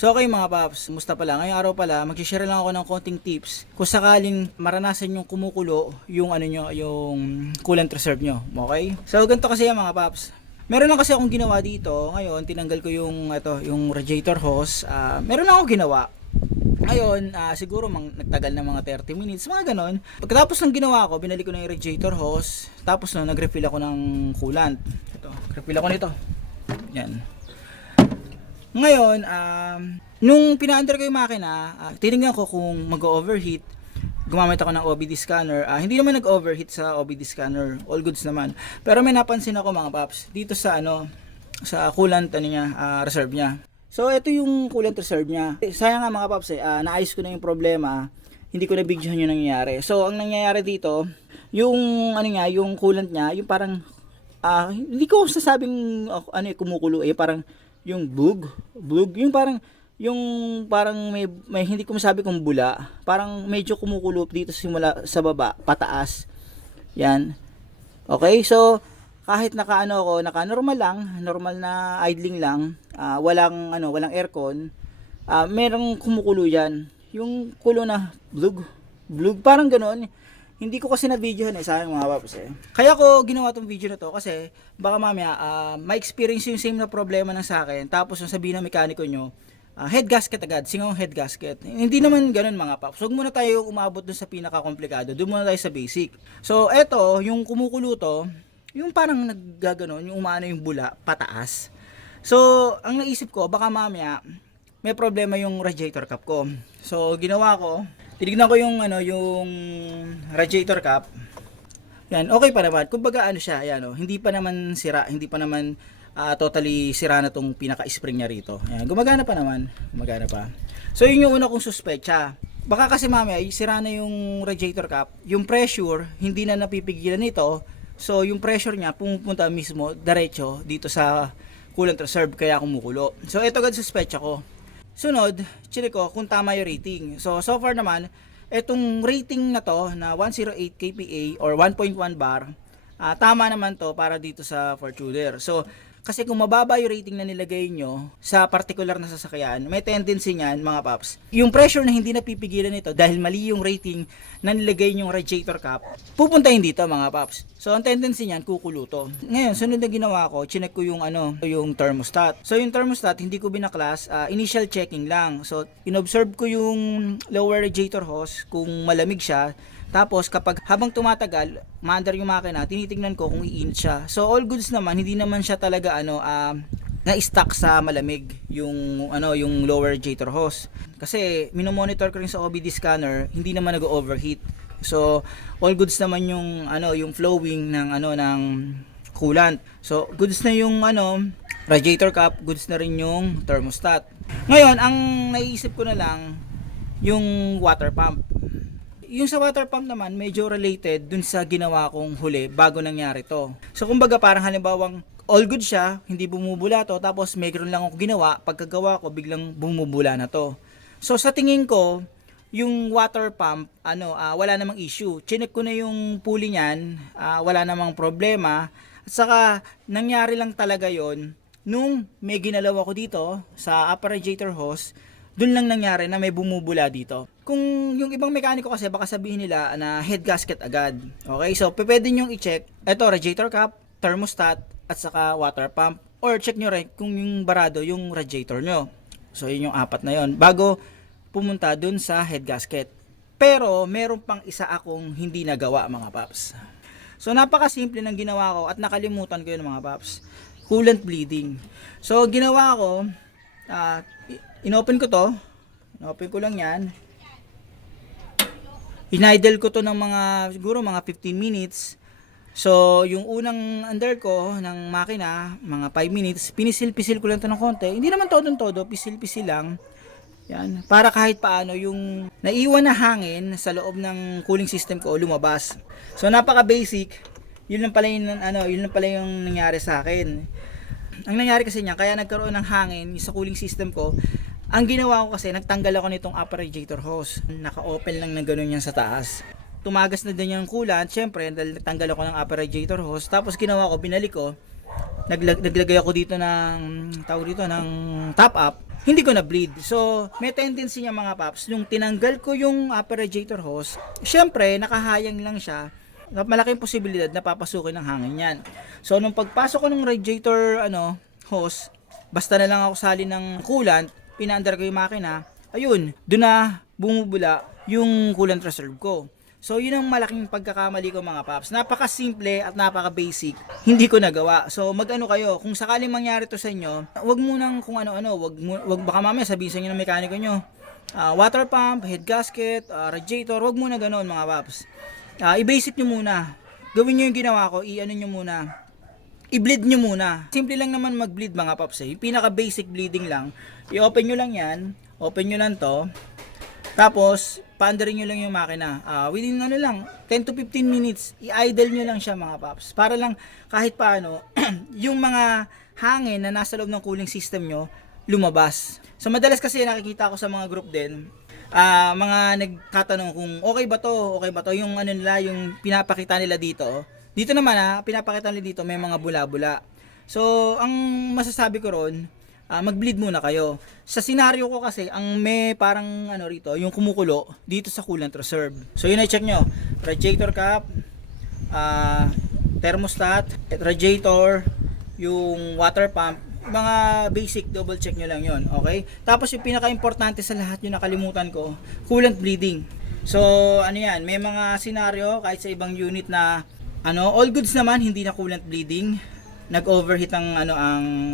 So okay mga paps, musta pala? Ngayong araw pala, mag-share lang ako ng konting tips kung sakaling maranasan yung kumukulo yung ano nyo, yung coolant reserve nyo. Okay? So ganito kasi yan mga paps. Meron lang kasi akong ginawa dito. Ngayon, tinanggal ko yung yung radiator hose. Meron lang ako ginawa. Ngayon, siguro nagtagal na mga 30 minutes, mga ganon. Pagkatapos ng ginawa ko, binalik ko na yung radiator hose. Tapos no, nag-refill ako ng coolant. Ito, refill ako nito. Yan. Ngayon, nung pina-under ko yung makina, tinignan ko kung mag-overheat. Gumamit ako ng OBD scanner. Hindi naman nag-overheat sa OBD scanner. All goods naman. Pero may napansin ako mga paps dito sa sa coolant niya, reserve niya. So ito yung coolant reserve niya. Sayang nga mga paps naayos ko na yung problema. Hindi ko na videohan yung nangyayari. So ang nangyayari dito, yung yung coolant niya, yung parang hindi ko sasabing kumukulo parang yung blug, yung parang may hindi ko masabi kung bula, parang medyo kumukulo dito simula sa baba pataas. Yan. Okay, so kahit naka normal lang, normal na idling lang, walang aircon, merong kumukulo yan. Yung kulo na blug, parang ganoon. Hindi ko kasi na-videohan sayang mga paps Kaya ko ginawa tong video na to kasi baka mamaya ma-experience yung same na problema ng sa akin. Tapos yung sabihin ng mekaniko nyo, head gasket agad, singong head gasket. Hindi naman ganun mga paps. Huwag muna tayo umabot dun sa pinaka-komplikado. Doon muna tayo sa basic. So eto, yung kumukulo to, yung parang naggaganon, yung umano yung bula, pataas. So ang naisip ko, baka mamaya may problema yung radiator cap ko. So ginawa ko, tinignan ko yung yung radiator cap. Yan, okay pa naman. Kumbaga siya, hindi pa naman sira, hindi pa naman totally sira na tong pinaka-spring niya rito. Yan, gumagana pa naman, gumagana pa. So yun yung una kong suspecha. Baka kasi mamaya sira na yung radiator cap, yung pressure hindi na napipigilan nito. So yung pressure niya pumupunta mismo diretso dito sa coolant reserve kaya kumukulo. So ito agad suspecha ko. Sunod, check ko kung tama yung rating. So far naman, etong rating na to na 108 kPa or 1.1 bar, tama naman to para dito sa Fortuner. So, kasi kung mababa yung rating na nilagay nyo sa particular na sasakyan, may tendency niyan mga paps, yung pressure na hindi napipigilan nito dahil mali yung rating na nilagay yung radiator cap, pupunta hindi dito mga paps. So ang tendency niyan kukulo to. Ngayon, sunod na ginawa ko, chinek ko yung yung thermostat. So yung thermostat hindi ko binaklas, initial checking lang. So inobserve ko yung lower radiator hose kung malamig siya. Tapos kapag habang tumatagal, maandar yung makina, tinitingnan ko kung i-init siya. So all goods naman, hindi naman siya talaga na-stuck sa malamig yung yung lower radiator hose. Kasi minomonitor ko rin sa OBD scanner, hindi naman nag-overheat. So all goods naman yung yung flowing ng ng coolant. So goods na yung radiator cap, goods na rin yung thermostat. Ngayon, ang naisip ko na lang yung water pump. Yung sa water pump naman, medyo related dun sa ginawa kong huli bago nangyari to. So kumbaga parang halimbawang all good siya, hindi bumubula to, tapos mayroon lang ako ginawa, pagkagawa ko biglang bumubula na to. So sa tingin ko, yung water pump, wala namang issue. Chinek ko na yung pulley niyan, wala namang problema. At saka nangyari lang talaga yon nung may ginalaw ako dito sa upper radiator hose, dun lang nangyari na may bumubula dito. Kung yung ibang mekaniko kasi baka sabihin nila na head gasket agad. Okay, so pwede nyo i-check ito, radiator cap, thermostat, at saka water pump. Or check nyo rin kung yung barado yung radiator nyo. So yun yung apat na yon bago pumunta dun sa head gasket. Pero meron pang isa akong hindi nagawa mga paps. So napakasimple ng ginawa ko at nakalimutan ko yun mga paps. Coolant bleeding. So ginawa ko, inopen ko to. Inopen ko lang yan. Inidle ko to ng siguro mga 15 minutes. So, yung unang under ko ng makina, mga 5 minutes, pinisil-pisil ko lang to ng konti. Hindi naman todo-todo, pisil-pisil lang. Yan. Para kahit paano yung naiwan na hangin sa loob ng cooling system ko lumabas. So, napaka-basic. Yun lang pala yung nangyari sa akin. Ang nangyari kasi niya, kaya nagkaroon ng hangin sa cooling system ko. Ang ginawa ko kasi, nagtanggal ako nitong upper radiator hose. Naka-open lang ng ganun yan sa taas. Tumagas na din yung coolant, syempre, nagtanggal ako ng upper radiator hose. Tapos ginawa ko, binalik ko. Naglagay ako dito ng, ng top up. hindi ko na bleed. So, may tendency niya mga paps, yung tinanggal ko yung upper radiator hose, syempre, nakahayang lang siya, malaking posibilidad na papasukin ng hangin yan. So, nung pagpasok ko ng radiator hose, basta na lang ako sali ng coolant, pinaandar ko yung makina, ayun, doon na bumubula yung coolant reserve ko. So, yun ang malaking pagkakamali ko mga paps. Napaka-simple at napaka-basic. Hindi ko nagawa. So, mag-ano kayo, kung sakaling mangyari to sa inyo, wag munang kung ano-ano, wag baka mamaya sabihin sa inyo ng mekaniko nyo, water pump, head gasket, radiator, wag muna ganoon mga paps. I-basic nyo muna. Gawin nyo yung ginawa ko, i-ano nyo muna. I-bleed nyo muna. Simple lang naman mag-bleed mga paps eh. Yung pinaka-basic bleeding lang, i-open nyo lang yan, open nyo lang to, tapos, paandarin nyo lang yung makina. Within 10 to 15 minutes, i-idle nyo lang siya mga paps. Para lang kahit paano, yung mga hangin na nasa loob ng cooling system nyo, lumabas. So, madalas kasi nakikita ko sa mga group din, mga nagtatanong kung okay ba to, yung ano nila, yung pinapakita nila dito. Dito naman pinapakita nila dito, may mga bula-bula. So, ang masasabi ko ron, mag-bleed muna kayo. Sa senaryo ko kasi, ang may parang rito, yung kumukulo dito sa coolant reserve. So yun i-check nyo. Radiator cap, thermostat, radiator, yung water pump, mga basic, double check nyo lang yon. Okay? Tapos yung pinaka-importante sa lahat, yung nakalimutan ko, coolant bleeding. So ano yan, may mga senaryo kahit sa ibang unit na all goods naman, hindi na coolant bleeding, nag-overheat ang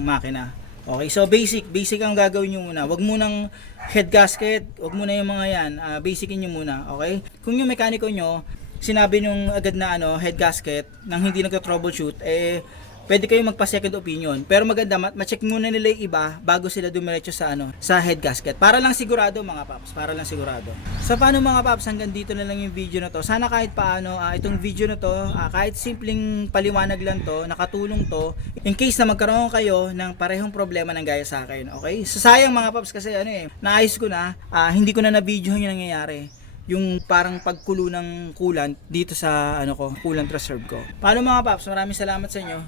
makina. Okay, so basic ang gagawin nyo muna. Wag munang head gasket, wag muna yung mga yan. Basicin nyo muna, okay? Kung yung mekaniko nyo, sinabi nung agad na head gasket, nang hindi nagka-troubleshoot, pwede kayong magpa second opinion. Pero maganda, ma-check muna nila yung iba bago sila dumiretso sa head gasket. Para lang sigurado mga paps, para lang sigurado. So paano mga paps, hanggang dito na lang yung video na to. Sana kahit paano, itong video na to, kahit simpleng paliwanag lang to, nakatulong to, in case na magkaroon kayo ng parehong problema ng gaya sa akin. Okay? So sayang mga paps kasi naayos ko na, hindi ko na na-video yung nangyayari. Yung parang pagkulo ng coolant dito sa coolant reserve ko. Paano mga paps, maraming salamat sa inyo.